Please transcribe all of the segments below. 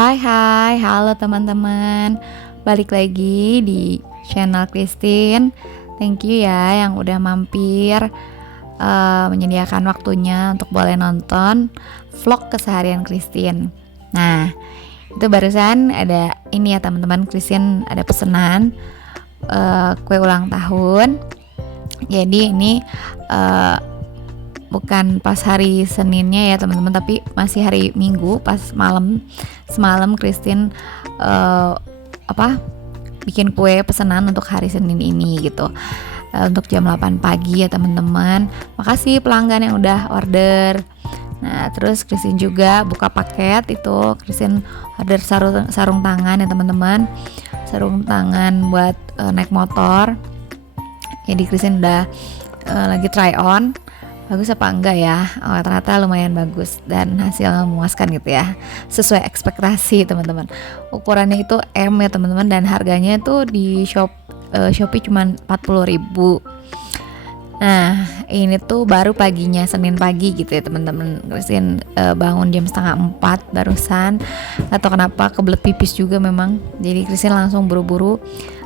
Hai, halo teman-teman. Balik lagi di channel Christine. Thank you ya yang udah mampir, menyediakan waktunya untuk boleh nonton vlog keseharian Christine. Nah, itu barusan ada ini ya teman-teman, Christine ada pesanan kue ulang tahun. Jadi ini bukan pas hari Seninnya ya teman-teman, tapi masih hari Minggu pas semalam Christine bikin kue pesanan untuk hari Senin ini gitu, untuk jam 8 pagi ya teman-teman. Makasih pelanggan yang udah order. Nah terus Christine juga buka paket itu, Christine order sarung tangan ya teman-teman, sarung tangan buat naik motor. Jadi Christine udah lagi try on, bagus apa enggak ya. Ternyata lumayan bagus dan hasilnya memuaskan gitu ya, sesuai ekspektasi teman-teman. Ukurannya itu M ya teman-teman, dan harganya itu di Shopee cuma 40.000. Nah ini tuh baru paginya, Senin pagi gitu ya teman-teman. Christine bangun jam 3:30 barusan, atau kenapa kebelet pipis juga memang. Jadi Christine langsung buru-buru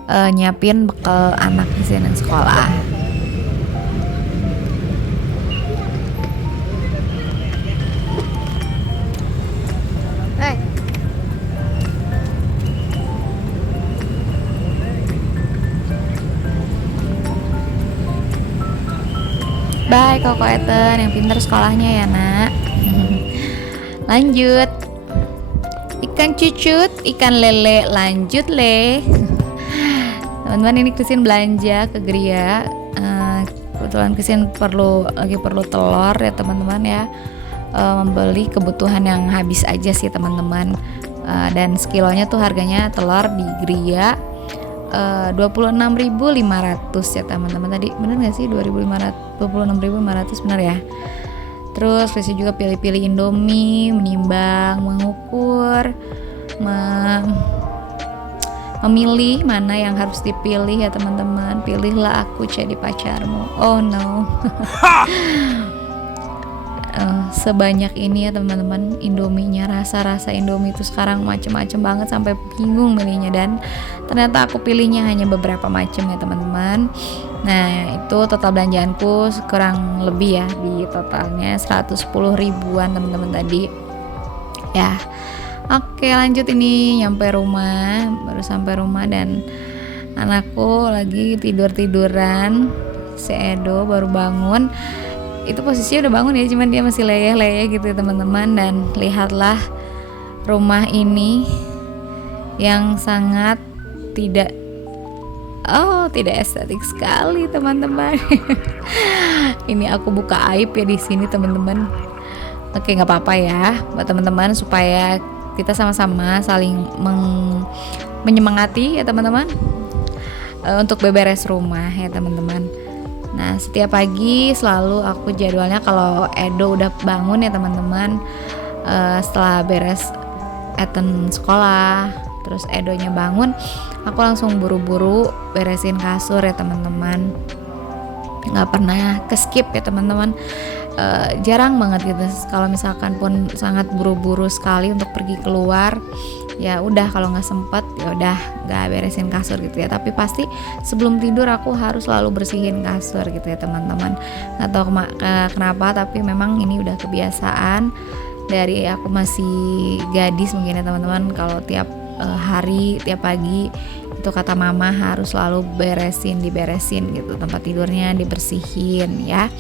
nyiapin bekal anak Christine yang sekolah. Bye Koko Eten, yang pinter sekolahnya ya nak. Lanjut. Ikan cucut, ikan lele, lanjut le. Teman-teman, ini Christine belanja ke Gria. Kebetulan Christine lagi perlu telur ya teman-teman ya. Membeli kebutuhan yang habis aja sih teman-teman. Dan sekilonya tuh harganya telur di Gria 26.500 ya teman-teman. Tadi bener gak sih 26.500 bener ya. Terus Christine juga pilih-pilih Indomie, menimbang, mengukur, memilih mana yang harus dipilih ya teman-teman. Pilihlah aku jadi pacarmu. Oh no. Sebanyak ini ya teman-teman Indominya, rasa Indomie itu sekarang macem-macem banget sampai bingung milihnya, dan ternyata aku pilihnya hanya beberapa macam ya teman-teman. Nah itu total belanjaanku kurang lebih ya, di totalnya 110 ribuan teman-teman tadi ya. Oke lanjut, ini baru sampai rumah dan anakku lagi tiduran, si Edo baru bangun. Itu posisinya udah bangun ya, cuman dia masih leyeh gitu ya teman-teman. Dan lihatlah rumah ini yang sangat tidak estetik sekali teman-teman. Ini aku buka aib ya di sini teman-teman. Oke, nggak apa-apa ya buat teman-teman, supaya kita sama-sama saling menyemangati ya teman-teman, untuk beberes rumah ya teman-teman. Nah setiap pagi selalu aku jadwalnya, kalau Edo udah bangun ya teman-teman, setelah beres Ethan sekolah, terus Edonya bangun, aku langsung buru-buru beresin kasur ya teman-teman. Nggak pernah skip ya teman-teman. Jarang banget gitu kalau misalkan pun sangat buru-buru sekali untuk pergi keluar, ya udah kalau nggak sempet ya udah nggak beresin kasur gitu ya. Tapi pasti sebelum tidur aku harus selalu bersihin kasur gitu ya teman-teman. Nggak tahu kenapa, tapi memang ini udah kebiasaan dari aku masih gadis mungkin ya teman-teman. Kalau tiap hari, tiap pagi itu kata mama harus selalu diberesin gitu, tempat tidurnya dibersihin ya,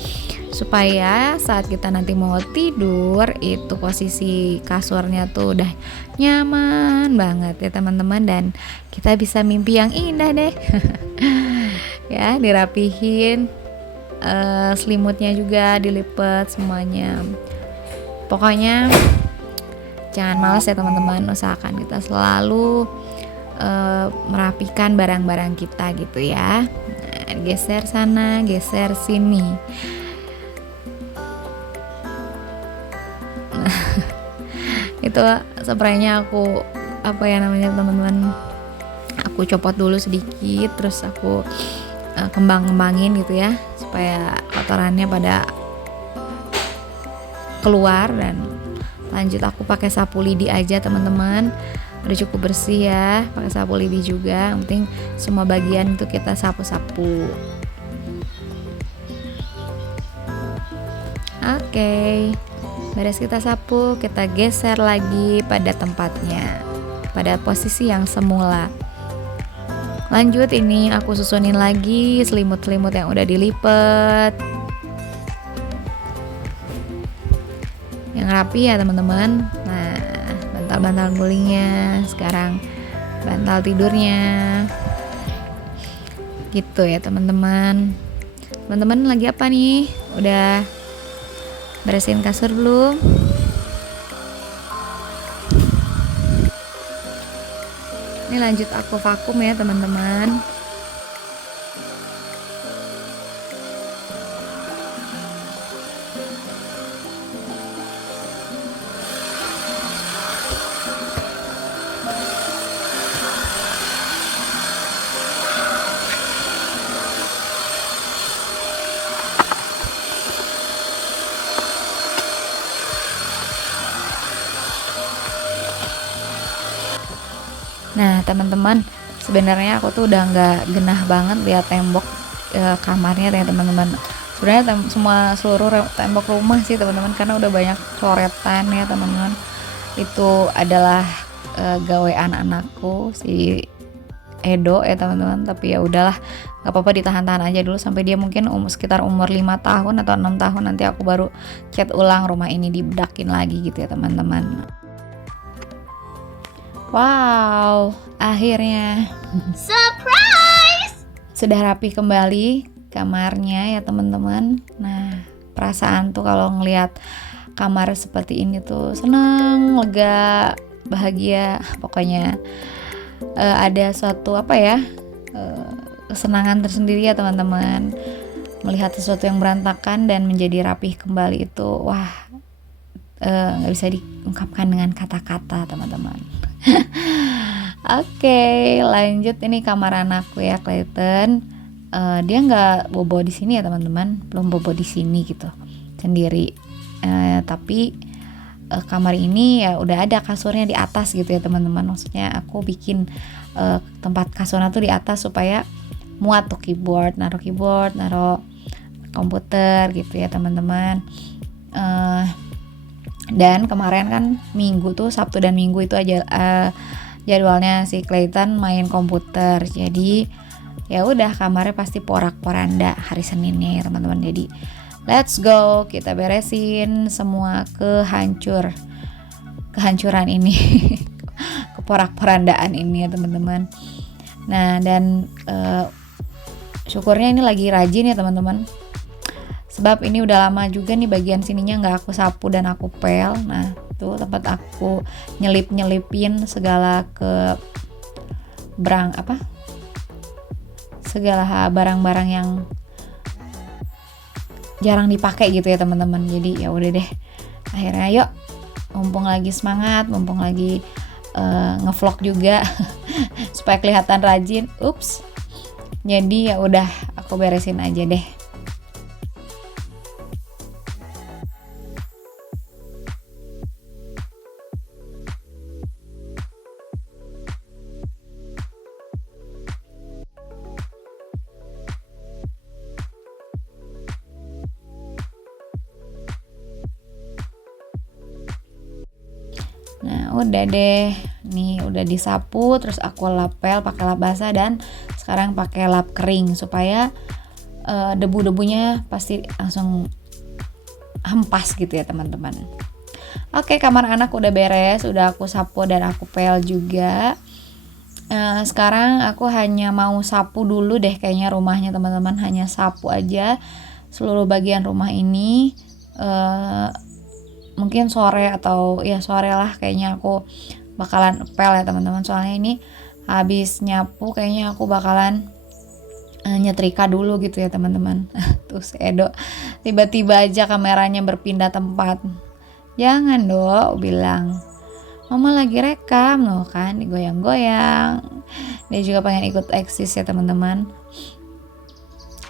supaya saat kita nanti mau tidur itu posisi kasurnya tuh udah nyaman banget ya teman-teman, dan kita bisa mimpi yang indah deh. Ya dirapihin, selimutnya juga dilipet semuanya. Pokoknya jangan malas ya teman-teman, usahakan kita selalu merapikan barang-barang kita gitu ya. Nah, geser sana, geser sini. Itu spraynya aku teman-teman, aku copot dulu sedikit, terus aku kembangin gitu ya, supaya kotorannya pada keluar dan Lanjut aku pakai sapu lidi aja teman-teman. Udah cukup bersih ya, pakai sapu lidi juga. Yang penting semua bagian itu kita sapu-sapu. Oke, beres kita sapu, kita geser lagi pada tempatnya, pada posisi yang semula. Lanjut, ini aku susunin lagi selimut-selimut yang udah dilipet, yang rapi ya teman-teman. Nah, bantal-bantal gulingnya, sekarang bantal tidurnya, gitu ya teman-teman. Teman-teman lagi apa nih? Udah beresin kasur belum? Ini lanjut aku vakum ya teman-teman. Nah teman-teman, sebenarnya aku tuh udah nggak genah banget lihat tembok kamarnya ya teman-teman. Sebenarnya seluruh tembok rumah sih teman-teman, karena udah banyak coretan ya teman-teman. Itu adalah gawean anakku si Edo ya teman-teman. Tapi ya udahlah, nggak apa-apa, ditahan-tahan aja dulu sampai dia mungkin sekitar umur 5 tahun atau 6 tahun, nanti aku baru cat ulang rumah ini, dibedakin lagi gitu ya teman-teman. Wow, akhirnya surprise! Sudah rapi kembali kamarnya ya teman-teman. Nah, perasaan tuh kalau ngelihat kamar seperti ini tuh senang, lega, bahagia. Pokoknya ada suatu kesenangan tersendiri ya teman-teman. Melihat sesuatu yang berantakan dan menjadi rapih kembali itu, wah, nggak bisa diungkapkan dengan kata-kata teman-teman. Oke, lanjut. Ini kamar anakku ya, Clayton. Dia nggak bobo di sini ya teman-teman, belum bobo di sini gitu sendiri. Tapi kamar ini ya udah ada kasurnya di atas gitu ya teman-teman. Maksudnya aku bikin tempat kasurnya tuh di atas supaya muat tuh naruh komputer gitu ya teman-teman. Dan kemarin kan Minggu tuh, Sabtu dan Minggu itu aja jadwalnya si Clayton main komputer. Jadi ya udah, kamarnya pasti porak-poranda hari Seninnya ya teman-teman. Jadi let's go, kita beresin semua kehancuran ini, keporak-porandaan ini ya teman-teman. Nah, dan syukurnya ini lagi rajin ya teman-teman. Sebab ini udah lama juga nih bagian sininya nggak aku sapu dan aku pel. Nah, tuh tempat aku nyelipin segala segala barang-barang yang jarang dipakai gitu ya teman-teman. Jadi ya udah deh, akhirnya yuk, mumpung lagi semangat, mumpung lagi ngevlog juga supaya kelihatan rajin. Jadi ya udah, aku beresin aja deh. Nah, udah deh. Nih udah disapu, terus aku lap pel pakai lap basah dan sekarang pakai lap kering supaya debu-debunya pasti langsung hempas gitu ya teman-teman. Oke, kamar anak udah beres, udah aku sapu dan aku pel juga. Sekarang aku hanya mau sapu dulu deh kayaknya rumahnya teman-teman, hanya sapu aja seluruh bagian rumah ini. Mungkin sore lah kayaknya aku bakalan pel ya teman-teman, soalnya ini habis nyapu kayaknya aku bakalan nyetrika dulu gitu ya teman-teman. Terus Edo tiba-tiba aja kameranya berpindah tempat. Jangan dong, bilang mama lagi rekam loh kan, digoyang-goyang. Dia juga pengen ikut eksis ya teman-teman.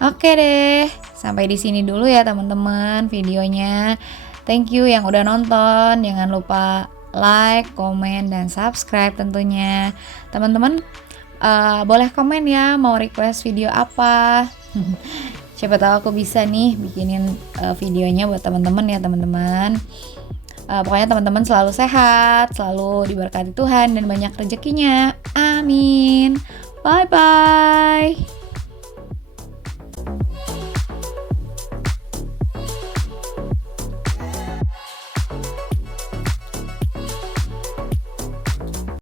Oke deh, sampai di sini dulu ya teman-teman videonya. Thank you yang udah nonton. Jangan lupa like, komen, dan subscribe tentunya. Teman-teman boleh komen ya mau request video apa. Siapa tahu aku bisa nih bikinin videonya buat teman-teman ya teman-teman. Pokoknya teman-teman selalu sehat, selalu diberkati Tuhan dan banyak rezekinya. Amin. Bye bye.